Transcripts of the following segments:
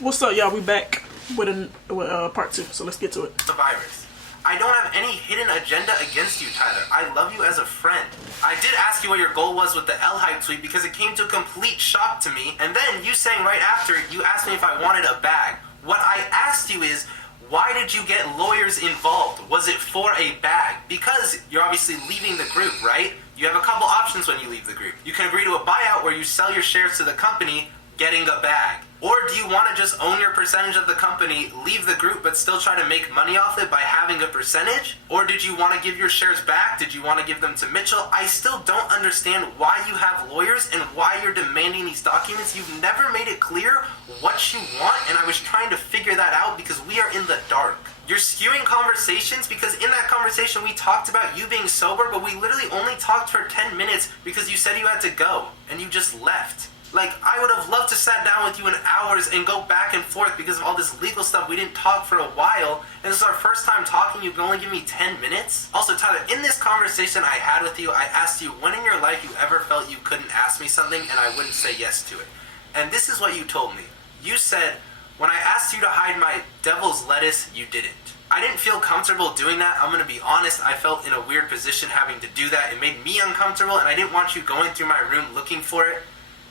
What's up, y'all? We back with part 2, so let's get to it. The virus. I don't have any hidden agenda against you, Tyler. I love you as a friend. I did ask you what your goal was with the L-Hype tweet because it came to a complete shock to me, and then you saying right after, you asked me if I wanted a bag. What I asked you is, why did you get lawyers involved? Was it for a bag? Because you're obviously leaving the group, right? You have a couple options when you leave the group. You can agree to a buyout where you sell your shares to the company, getting a bag. Or do you want to just own your percentage of the company, leave the group, but still try to make money off it by having a percentage? Or did you want to give your shares back? Did you want to give them to Mitchell? I still don't understand why you have lawyers and why you're demanding these documents. You've never made it clear what you want, and I was trying to figure that out because we are in the dark. You're skewing conversations because in that conversation we talked about you being sober, but we literally only talked for 10 minutes because you said you had to go, and you just left. Like, I would have loved to sat down with you in hours and go back and forth because of all this legal stuff. We didn't talk for a while, and this is our first time talking. You can only give me 10 minutes? Also, Tyler, in this conversation I had with you, I asked you when in your life you ever felt you couldn't ask me something and I wouldn't say yes to it. And this is what you told me. You said, when I asked you to hide my devil's lettuce, you didn't. I didn't feel comfortable doing that. I'm going to be honest. I felt in a weird position having to do that. It made me uncomfortable, and I didn't want you going through my room looking for it.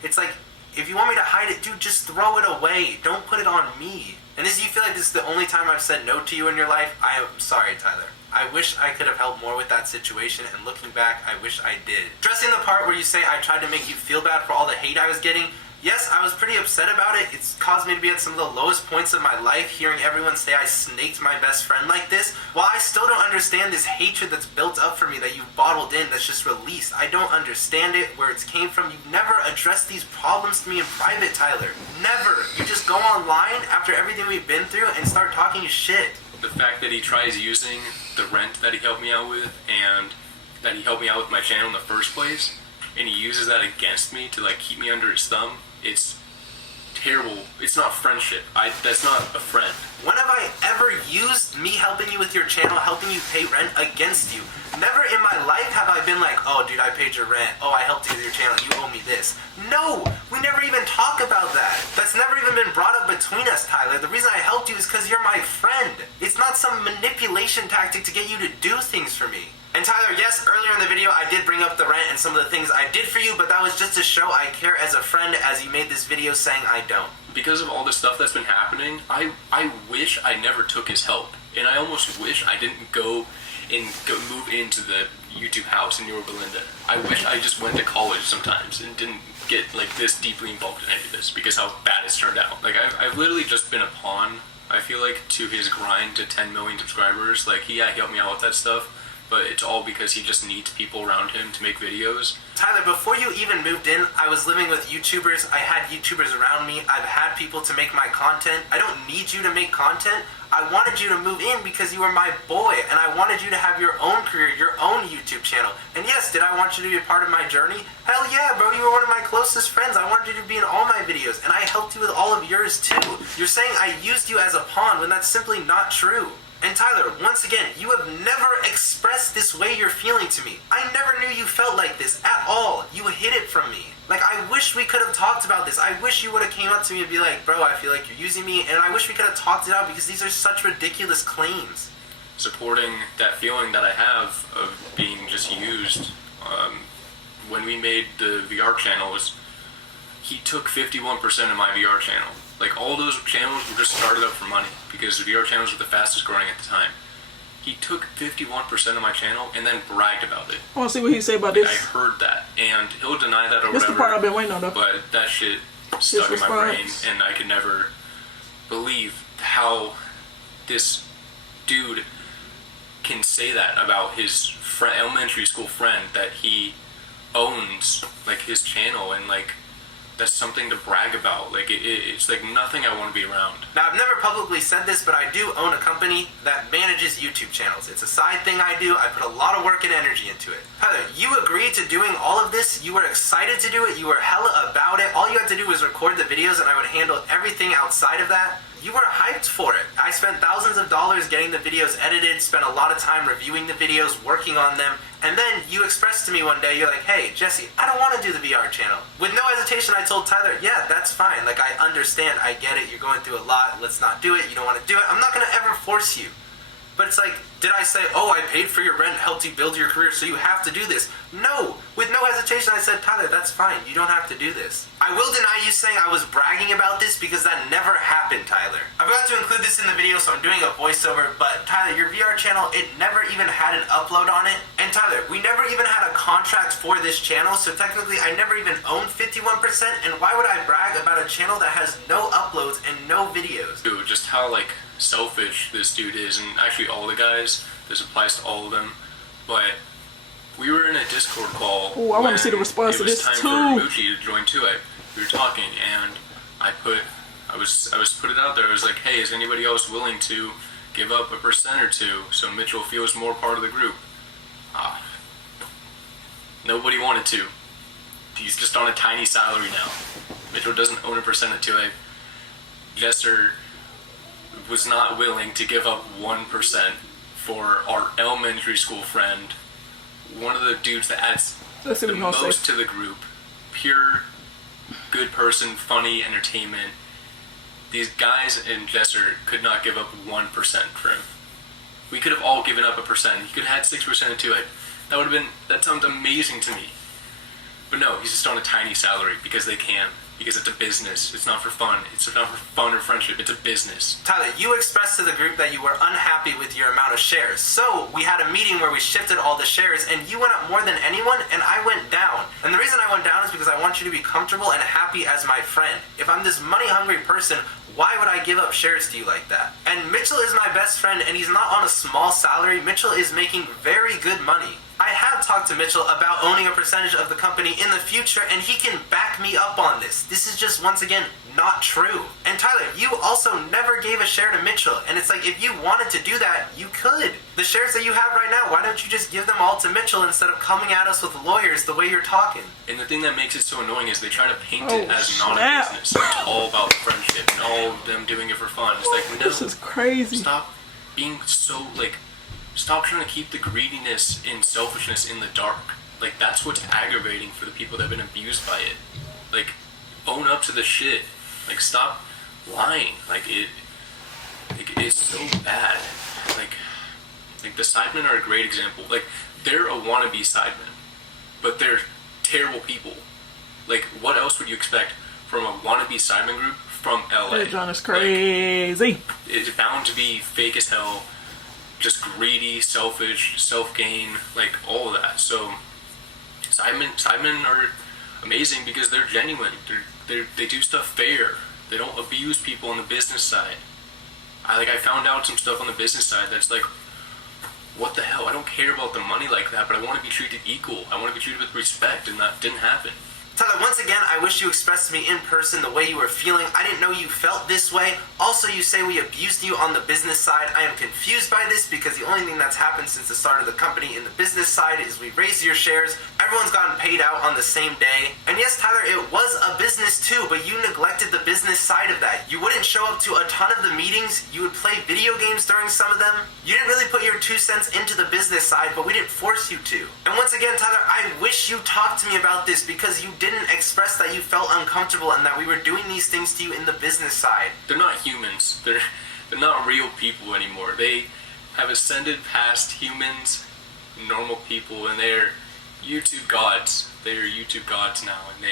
It's like, if you want me to hide it, dude, just throw it away. Don't put it on me. And you feel like this is the only time I've said no to you in your life? I am sorry, Tyler. I wish I could have helped more with that situation, and looking back, I wish I did. Addressing the part where you say I tried to make you feel bad for all the hate I was getting, yes, I was pretty upset about it. It's caused me to be at some of the lowest points of my life, hearing everyone say I snaked my best friend like this. While I still don't understand this hatred that's built up for me that you've bottled in, that's just released. I don't understand it, where it's came from. You've never addressed these problems to me in private, Tyler. Never. You just go online after everything we've been through and start talking shit. The fact that he tries using the rent that he helped me out with, and that he helped me out with my channel in the first place, and he uses that against me to like keep me under his thumb, it's terrible. It's not friendship. That's not a friend. When have I ever used me helping you with your channel, helping you pay rent against you? Never in my life have I been like, oh dude, I paid your rent. Oh, I helped you with your channel. You owe me this. No, we never even talk about that. That's never even been brought up between us, Tyler. The reason I helped you is because you're my friend. It's not some manipulation tactic to get you to do things for me. And Tyler, yes, earlier in the video I did bring up the rent and some of the things I did for you, but that was just to show I care as a friend, as you made this video saying I don't. Because of all the stuff that's been happening, I wish I never took his help. And I almost wish I didn't go move into the YouTube house in Yorba Linda. I wish I just went to college sometimes and didn't get like this deeply involved in any of this because how bad it's turned out. Like I've literally just been a pawn, I feel like, to his grind to 10 million subscribers. Like he helped me out with that stuff, but it's all because he just needs people around him to make videos. Tyler, before you even moved in, I was living with YouTubers. I had YouTubers around me. I've had people to make my content. I don't need you to make content. I wanted you to move in because you were my boy, and I wanted you to have your own career, your own YouTube channel. And yes, did I want you to be a part of my journey? Hell yeah, bro, you were one of my closest friends. I wanted you to be in all my videos, and I helped you with all of yours too. You're saying I used you as a pawn when that's simply not true. And Tyler, once again, you have never expressed this way you're feeling to me. I never knew you felt like this at all. You hid it from me. Like, I wish we could have talked about this. I wish you would have came up to me and be like, bro, I feel like you're using me, and I wish we could have talked it out because these are such ridiculous claims. Supporting that feeling that I have of being just used, when we made the VR channels, he took 51% of my VR channel. Like, all those channels were just started up for money because the VR channels were the fastest growing at the time. He took 51% of my channel and then bragged about it. I want to see what he say about this. I heard that, and he'll deny that or This whatever. the part I've been waiting on, though. But that shit stuck in my brain, and I could never believe how this dude can say that about his elementary school friend that he owns, like, his channel, and like that's something to brag about. Like it's like nothing I want to be around. Now, I've never publicly said this, but I do own a company that manages YouTube channels. It's a side thing I do. I put a lot of work and energy into it. Heather, you agreed to doing all of this. You were excited to do it. You were hella about it. All you had to do was record the videos and I would handle everything outside of that. you were hyped for it. I spent thousands of dollars getting the videos edited, spent a lot of time reviewing the videos, working on them, and then you expressed to me one day, you're like, hey, Jesse, I don't want to do the VR channel. With no hesitation, I told Tyler, yeah, that's fine. Like, I understand, I get it, you're going through a lot, let's not do it, you don't want to do it. I'm not going to ever force you. But it's like, did I say, oh, I paid for your rent, helped you build your career, so you have to do this? No. With no hesitation, I said, Tyler, that's fine. You don't have to do this. I will deny you saying I was bragging about this because that never happened, Tyler. I forgot to include this in the video, so I'm doing a voiceover, but Tyler, your VR channel, it never even had an upload on it. And Tyler, we never even had a contract for this channel, so technically I never even owned 51%, and why would I brag about a channel that has no uploads and no videos? Dude, just how, like, selfish this dude is, and actually all the guys, this applies to all of them, but we were in a Discord call. Oh, I want to see the response to this too. It was time for Moochie to join too. We were talking, and I was put it out there. I was like, hey, is anybody else willing to give up 1% or 2% so Mitchell feels more part of the group? Nobody wanted to. He's just on a tiny salary now. Mitchell doesn't own 1% or 2%. Jester was not willing to give up 1% for our elementary school friend, one of the dudes that adds the most to the group, pure good person, funny entertainment. These guys and Jester could not give up 1% for him. We could have all given up 1%. He could have had 6% to it. That sounds amazing to me. But no, he's just on a tiny salary because they can. Because it's a business. It's not for fun. It's not for fun or friendship. It's a business. Tyler, you expressed to the group that you were unhappy with your amount of shares. So we had a meeting where we shifted all the shares, and you went up more than anyone, and I went down. And the reason I went down is because I want you to be comfortable and happy as my friend. If I'm this money-hungry person, why would I give up shares to you like that? And Mitchell is my best friend, and he's not on a small salary. Mitchell is making very good money. I have talked to Mitchell about owning a percentage of the company in the future, and he can back me up on this. This is just, once again, not true. And Tyler, you also never gave a share to Mitchell, and it's like, if you wanted to do that, you could. The shares that you have right now, why don't you just give them all to Mitchell instead of coming at us with lawyers the way you're talking? And the thing that makes it so annoying is they try to paint it as not a business. It's all about friendship and all of them doing it for fun. It's like, no. This is crazy. Stop being so, like, stop trying to keep the greediness and selfishness in the dark. Like, that's what's aggravating for the people that have been abused by it. Like, own up to the shit. Like, stop lying. It's so bad. Like the Sidemen are a great example. Like, they're a wannabe Sidemen, but they're terrible people. Like, what else would you expect from a wannabe Sidemen group from LA? That John is crazy. Like, it's bound to be fake as hell. Just greedy, selfish, self-gain, like all of that. So Sidemen are amazing because they're genuine. They do stuff fair. They don't abuse people on the business side. I found out some stuff on the business side that's like, what the hell? I don't care about the money like that, but I want to be treated equal. I want to be treated with respect, and that didn't happen. Tyler, once again, I wish you expressed to me in person the way you were feeling. I didn't know you felt this way. Also, you say we abused you on the business side. I am confused by this because the only thing that's happened since the start of the company in the business side is we raised your shares. Everyone's gotten paid out on the same day. And yes, Tyler, it was a business too, but you neglected the business side of that. You wouldn't show up to a ton of the meetings. You would play video games during some of them. You didn't really put your 2 cents into the business side, but we didn't force you to. And once again, Tyler, I wish you talked to me about this because you didn't express that you felt uncomfortable and that we were doing these things to you in the business side. They're not humans. They're not real people anymore. They have ascended past humans, normal people, and they're YouTube gods. They're YouTube gods now, and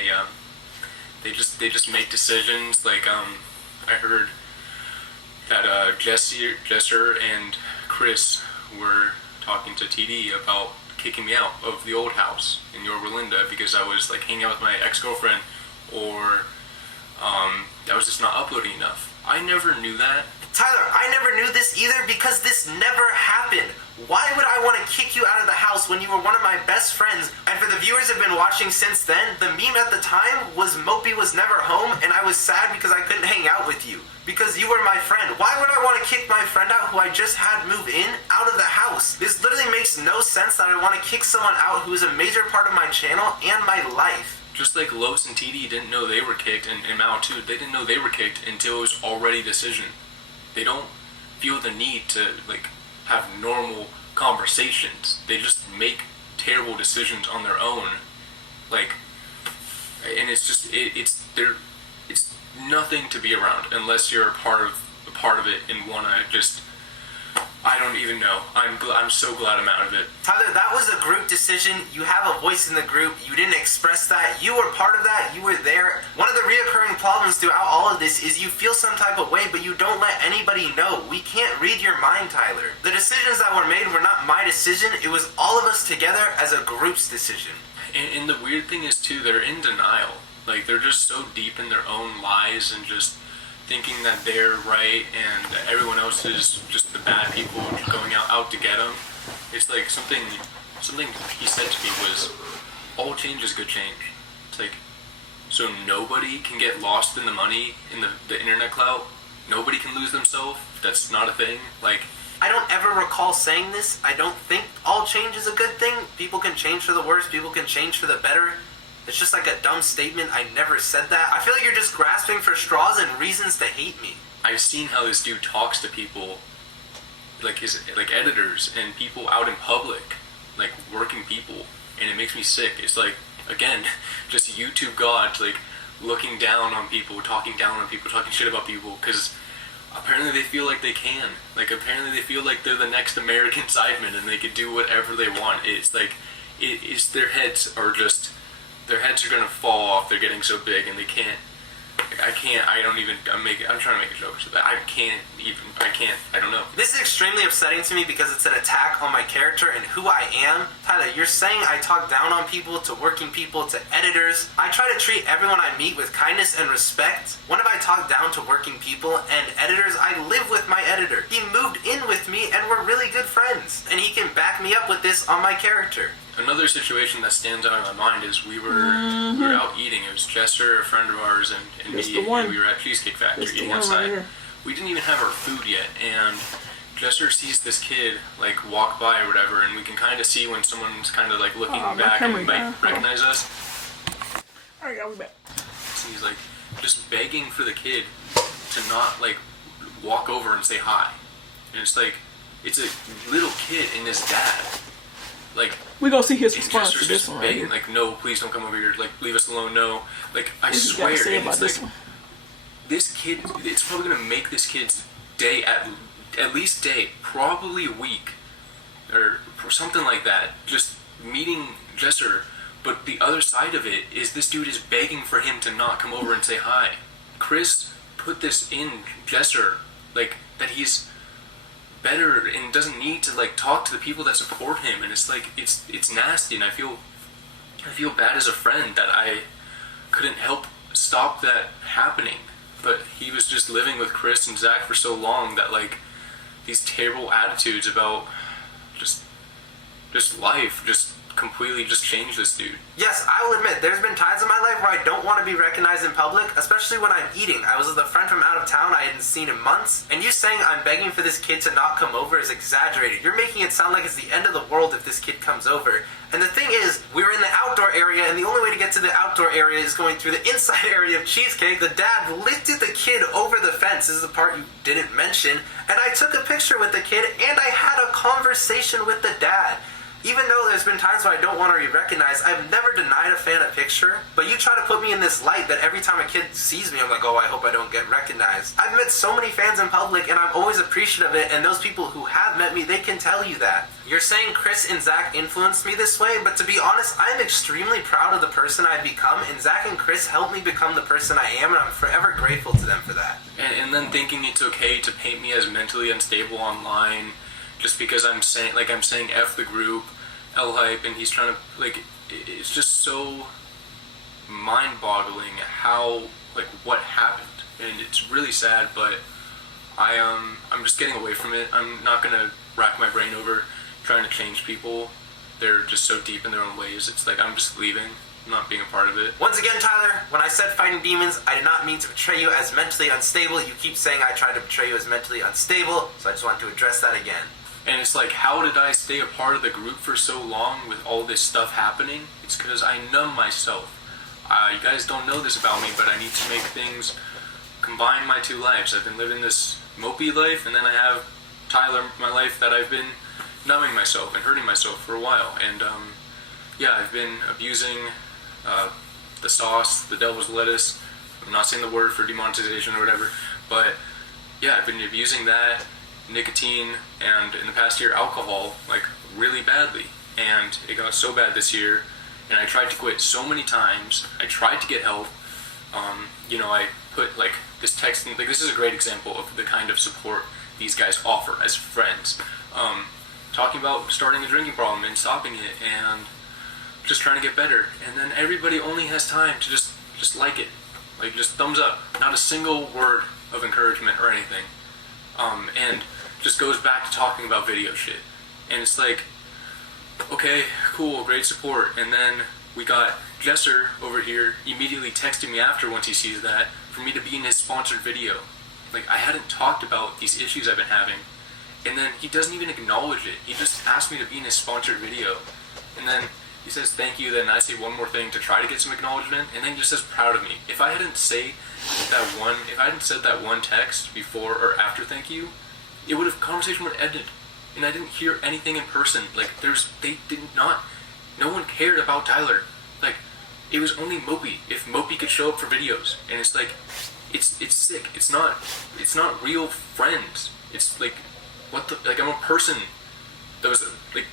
they just make decisions. Like I heard that Jester and Chris were talking to TD about kicking me out of the old house in Yorba Linda because I was like hanging out with my ex-girlfriend, or I was just not uploading enough. I never knew that. Tyler, I never knew this either because this never happened. Why would I want to kick you out of the house when you were one of my best friends? And for the viewers who've been watching since then, the meme at the time was Mopey was never home, and I was sad because I couldn't hang out with you. Because you were my friend. Why would I want to kick my friend out who I just had move in out of the house? This literally makes no sense that I want to kick someone out who is a major part of my channel and my life. Just like Los and TD didn't know they were kicked, and Mao too, they didn't know they were kicked until it was already decision. They don't feel the need to like have normal conversations. They just make terrible decisions on their own. Like, and it's just it's nothing to be around unless you're a part of it and wanna just. I don't even know. I'm so glad I'm out of it. Tyler, that was a group decision. You have a voice in the group. You didn't express that. You were part of that. You were there. One of the reoccurring problems throughout all of this is you feel some type of way, but you don't let anybody know. We can't read your mind, Tyler. The decisions that were made were not my decision. It was all of us together as a group's decision. And the weird thing is, too, they're in denial. Like, they're just so deep in their own lies and just thinking that they're right and that everyone else is just the bad people going out to get them. It's like something he said to me was, all change is good change. It's like, so nobody can get lost in the money in the internet clout? Nobody can lose themselves? That's not a thing? Like, I don't ever recall saying this. I don't think all change is a good thing. People can change for the worse. People can change for the better. It's just like a dumb statement. I never said that. I feel like you're just grasping for straws and reasons to hate me. I've seen how this dude talks to people, like his editors and people out in public, like working people, and it makes me sick. It's like, again, just YouTube gods like looking down on people, talking down on people, talking shit about people, because apparently they feel like they can. Like, apparently they feel like they're the next American Sidemen and they can do whatever they want. It's like, it's their heads are gonna fall off. They're getting so big and they can't. I'm trying to make a joke so that I don't know. This is extremely upsetting to me because it's an attack on my character and who I am. Tyler, you're saying I talk down on people, to working people, to editors. I try to treat everyone I meet with kindness and respect. When have I talked down to working people and editors? I live with my editor. He moved in with me and we're really good friends. And he can back me up with this on my character. Another situation that stands out in my mind is we were out eating. It was Jester, a friend of ours, and me, and we were at Cheesecake Factory eating outside. Right, we didn't even have our food yet, and Jester sees this kid like walk by or whatever, and we can kind of see when someone's kind of like looking back and might recognize us. Alright, I'll be back. So he's like just begging for the kid to not like walk over and say hi, and it's like it's a little kid and his dad. Like, we gonna see his response to this one right begging, here. like, no, please don't come over here. Like, leave us alone. No. Like, I swear. What say about this one? This kid, it's probably gonna make this kid's day at least day, probably a week, or something like that. Just meeting Jester. But the other side of it is this dude is begging for him to not come over and say hi. Chris put this in Jester, like that he's better and doesn't need to like talk to the people that support him, and it's like it's nasty, and I feel bad as a friend that I couldn't help stop that happening. But he was just living with Chris and Zach for so long that like these terrible attitudes about just life just completely just changed this dude. Yes, I will admit, there's been times in my life where I don't want to be recognized in public, especially when I'm eating. I was with a friend from out of town I hadn't seen in months, and you saying I'm begging for this kid to not come over is exaggerated. You're making it sound like it's the end of the world if this kid comes over. And the thing is, we were in the outdoor area, and the only way to get to the outdoor area is going through the inside area of Cheesecake. The dad lifted the kid over the fence. This is the part you didn't mention. And I took a picture with the kid, and I had a conversation with the dad. Even though there's been times where I don't want to be recognized, I've never denied a fan a picture, but you try to put me in this light that every time a kid sees me, I'm like, oh, I hope I don't get recognized. I've met so many fans in public, and I'm always appreciative of it, and those people who have met me, they can tell you that. You're saying Chris and Zach influenced me this way, but to be honest, I'm extremely proud of the person I've become, and Zach and Chris helped me become the person I am, and I'm forever grateful to them for that. And then thinking it's okay to paint me as mentally unstable online, just because I'm saying F the group, L-Hype, and he's trying to, like, it's just so mind-boggling how, like, what happened, and it's really sad, but I'm just getting away from it. I'm not gonna rack my brain over trying to change people. They're just so deep in their own ways. It's like, I'm just leaving. I'm not being a part of it. Once again, Tyler, when I said fighting demons, I did not mean to portray you as mentally unstable. You keep saying I tried to portray you as mentally unstable, so I just wanted to address that again. And it's like, how did I stay a part of the group for so long with all this stuff happening? It's because I numb myself. You guys don't know this about me, but I need to make things combine my two lives. I've been living this mopey life, and then I have Tyler, my life that I've been numbing myself and hurting myself for a while. And yeah, I've been abusing the sauce, the devil's lettuce. I'm not saying the word for demonetization or whatever, but yeah, I've been abusing that, nicotine, and in the past year, alcohol, like really badly. And it got so bad this year, and I tried to quit so many times. I tried to get help. You know, I put like this text, like this is a great example of the kind of support these guys offer as friends. Talking about starting a drinking problem and stopping it, and just trying to get better. And then everybody only has time to just like it, like just thumbs up, not a single word of encouragement or anything. And just goes back to talking about video shit. And it's like, okay, cool, great support. And then we got Jesser over here immediately texting me after once he sees that for me to be in his sponsored video. Like, I hadn't talked about these issues I've been having. And then he doesn't even acknowledge it. He just asked me to be in his sponsored video. And then he says thank you, then I say one more thing to try to get some acknowledgement, and then he just says proud of me. If I hadn't said that one text before or after thank you, conversation would have ended. And I didn't hear anything in person. Like, no one cared about Tyler. Like, it was only Mopey. If Mopey could show up for videos. And it's like, it's sick. It's not real friends. It's like, like, I'm a person that was, like,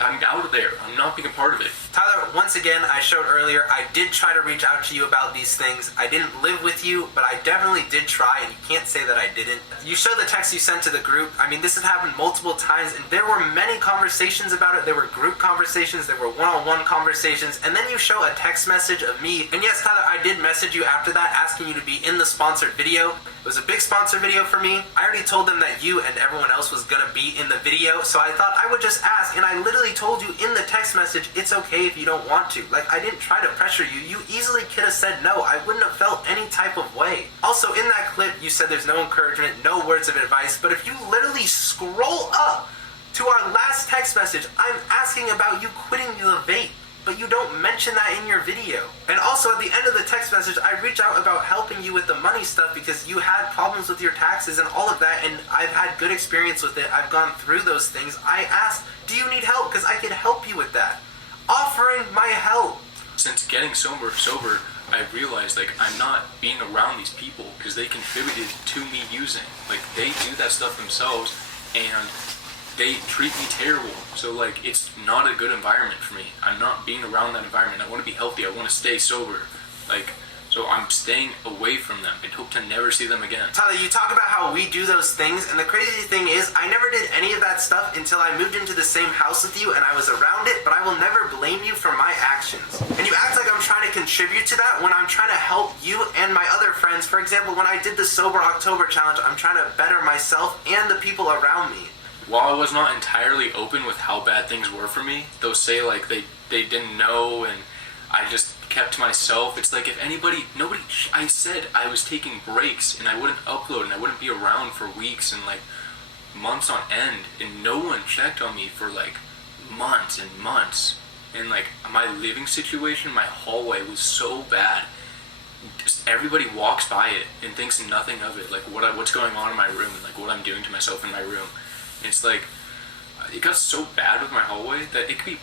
I'm out of there. I'm not being a part of it. Tyler, once again, I showed earlier, I did try to reach out to you about these things. I didn't live with you, but I definitely did try, and you can't say that I didn't. You showed the text you sent to the group. I mean, this has happened multiple times, and there were many conversations about it. There were group conversations, there were one-on-one conversations, and then you show a text message of me. And yes, Tyler, I did message you after that, asking you to be in the sponsored video. It was a big sponsor video for me. I already told them that you and everyone else was gonna be in the video, so I thought I would just ask, and I literally told you in the text message, it's okay if you don't want to. Like, I didn't try to pressure you. You easily could have said no. I wouldn't have felt any type of way. Also, in that clip, you said there's no encouragement, no words of advice, but if you literally scroll up to our last text message, I'm asking about you quitting the vape, but you don't mention that in your video. And also, at the end of the text message, I reach out about helping you with the money stuff because you had problems with your taxes and all of that, and I've had good experience with it. I've gone through those things. I asked, do you need help? Because I can help you with that. Offering my help. Since getting sober, I realized, like, I'm not being around these people because they contributed to me using. Like, they do that stuff themselves, and they treat me terrible. So, like, it's not a good environment for me. I'm not being around that environment. I want to be healthy. I want to stay sober. Like, so I'm staying away from them and hope to never see them again. Tyler, you talk about how we do those things, and the crazy thing is, I never did any of that stuff until I moved into the same house with you and I was around it, but I will never blame you for my actions. And you act like I'm trying to contribute to that when I'm trying to help you and my other friends. For example, when I did the Sober October Challenge, I'm trying to better myself and the people around me. While I was not entirely open with how bad things were for me, they'll say like they didn't know and I just kept to myself. It's like if I said I was taking breaks and I wouldn't upload and I wouldn't be around for weeks and like months on end, and no one checked on me for like months and months. And like my living situation, my hallway was so bad. Just everybody walks by it and thinks nothing of it, like what's going on in my room and like what I'm doing to myself in my room. And it's like it got so bad with my hallway that it could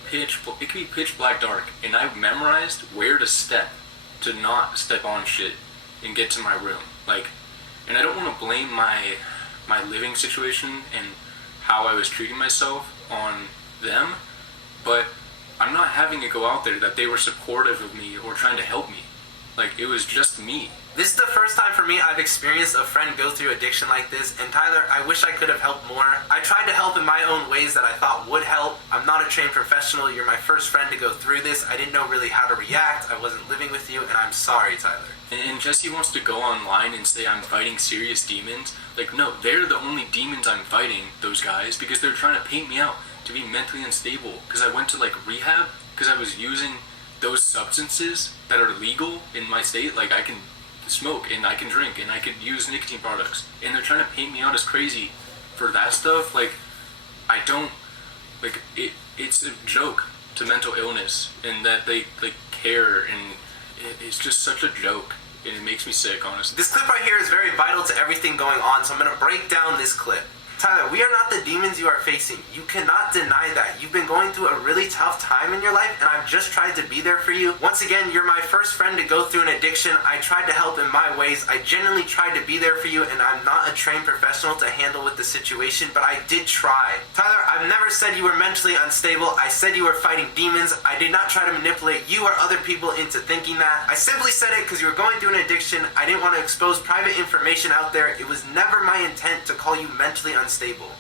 be pitch black dark, and I've memorized where to step to not step on shit and get to my room. Like, and I don't want to blame my living situation and how I was treating myself on them, but I'm not having it go out there that they were supportive of me or trying to help me. Like, it was just me. This is the first time for me I've experienced a friend go through addiction like this, and Tyler, I wish I could have helped more. I tried to help in my own ways that I thought would help. I'm not a trained professional. You're my first friend to go through this. I didn't know really how to react. I wasn't living with you, and I'm sorry, Tyler. And Jesse wants to go online and say I'm fighting serious demons. Like, no, they're the only demons I'm fighting, those guys, because they're trying to paint me out to be mentally unstable. Because I went to, like, rehab, because I was using those substances that are legal in my state. Like, I can smoke and I can drink and I could use nicotine products, and they're trying to paint me out as crazy for that stuff. Like, I don't, like, it's a joke to mental illness, and that they like care and it's just such a joke, and it makes me sick, honestly. This clip right here is very vital to everything going on, so I'm gonna break down this clip. Tyler, we are not the demons you are facing. You cannot deny that. You've been going through a really tough time in your life, and I've just tried to be there for you. Once again, you're my first friend to go through an addiction. I tried to help in my ways. I genuinely tried to be there for you, and I'm not a trained professional to handle with the situation, but I did try. Tyler, I've never said you were mentally unstable. I said you were fighting demons. I did not try to manipulate you or other people into thinking that. I simply said it because you were going through an addiction. I didn't want to expose private information out there. It was never my intent to call you mentally unstable.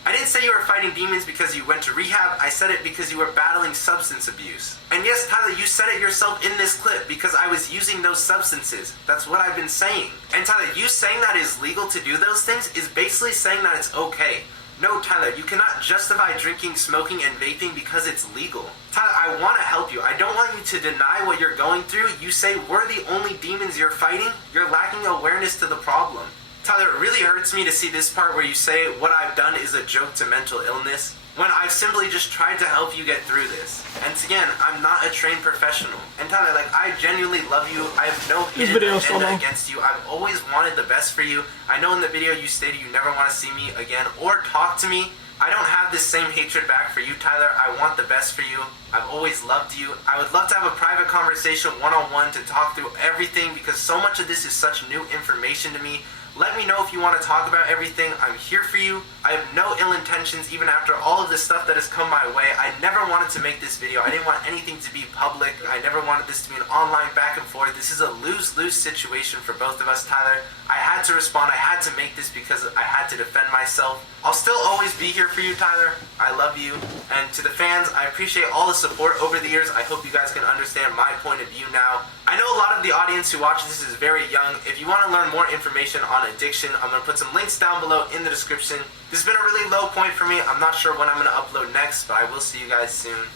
I didn't say you were fighting demons because you went to rehab. I said it because you were battling substance abuse. And yes, Tyler, you said it yourself in this clip because I was using those substances. That's what I've been saying. And Tyler, you saying that it's legal to do those things is basically saying that it's okay. No, Tyler, you cannot justify drinking, smoking, and vaping because it's legal. Tyler, I want to help you. I don't want you to deny what you're going through. You say we're the only demons you're fighting. You're lacking awareness to the problem. Tyler, it really hurts me to see this part where you say what I've done is a joke to mental illness, when I've simply just tried to help you get through this. And again, I'm not a trained professional. And Tyler, like, I genuinely love you. I have no hidden agenda against you. I've always wanted the best for you. I know in the video you stated you never want to see me again or talk to me. I don't have this same hatred back for you, Tyler. I want the best for you. I've always loved you. I would love to have a private conversation one-on-one to talk through everything because so much of this is such new information to me. Let me know if you want to talk about everything. I'm here for you. I have no ill intentions even after all of this stuff that has come my way. I never wanted to make this video. I didn't want anything to be public. I never wanted this to be an online back and forth. This is a lose-lose situation for both of us, Tyler. I had to respond. I had to make this because I had to defend myself. I'll still always be here for you, Tyler. I love you. And to the fans, I appreciate all the support over the years. I hope you guys can understand my point of view now. I know a lot of the audience who watches this is very young. If you want to learn more information on addiction, I'm going to put some links down below in the description. This has been a really low point for me. I'm not sure when I'm going to upload next, but I will see you guys soon.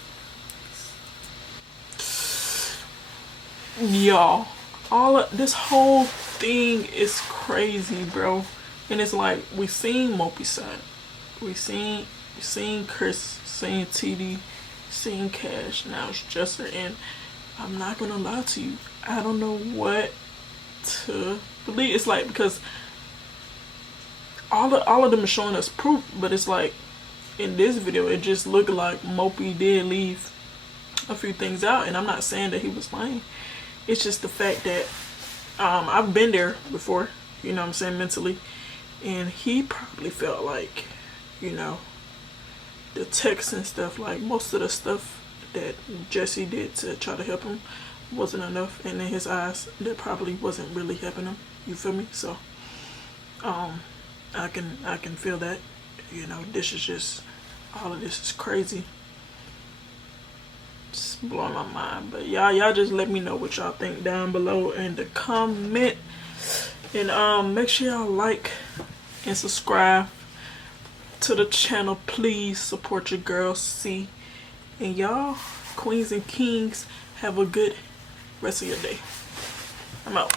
Y'all, this whole thing is crazy, bro. And it's like, we seen Mopey side, we seen Chris, seen TD, seen Cash. Now it's Jester, and I'm not gonna lie to you, I don't know what to believe. It's like, because all of them are showing us proof, but it's like in this video it just looked like Mopey did leave a few things out, and I'm not saying that he was lying. It's just the fact that I've been there before, you know what I'm saying, mentally, and he probably felt like, you know, the text and stuff, like most of the stuff that Jesse did to try to help him wasn't enough, and in his eyes that probably wasn't really helping him, you feel me? So I can feel that, you know. This is just, all of this is crazy, just blowing my mind. But y'all just let me know what y'all think down below in the comment, and make sure y'all like and subscribe to the channel. Please support your girl C. And y'all, queens and kings, have a good rest of your day. I'm out.